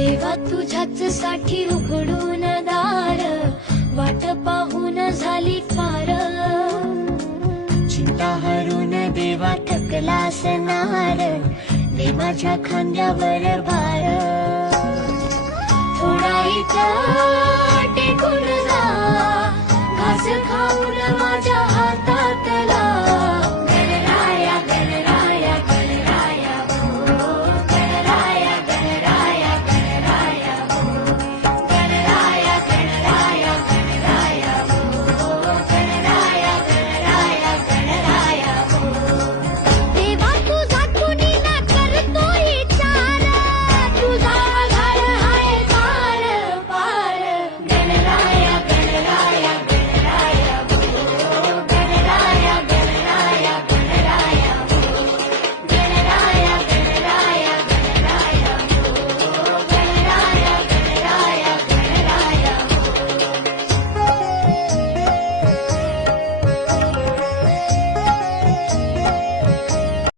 देवा तुझ्याच साठी उघडून दार, वाट पाहून झाली फार. चिंता हरून देवा थकलास नार, दे माझ्या खांद्यावर भार. थोडा इतर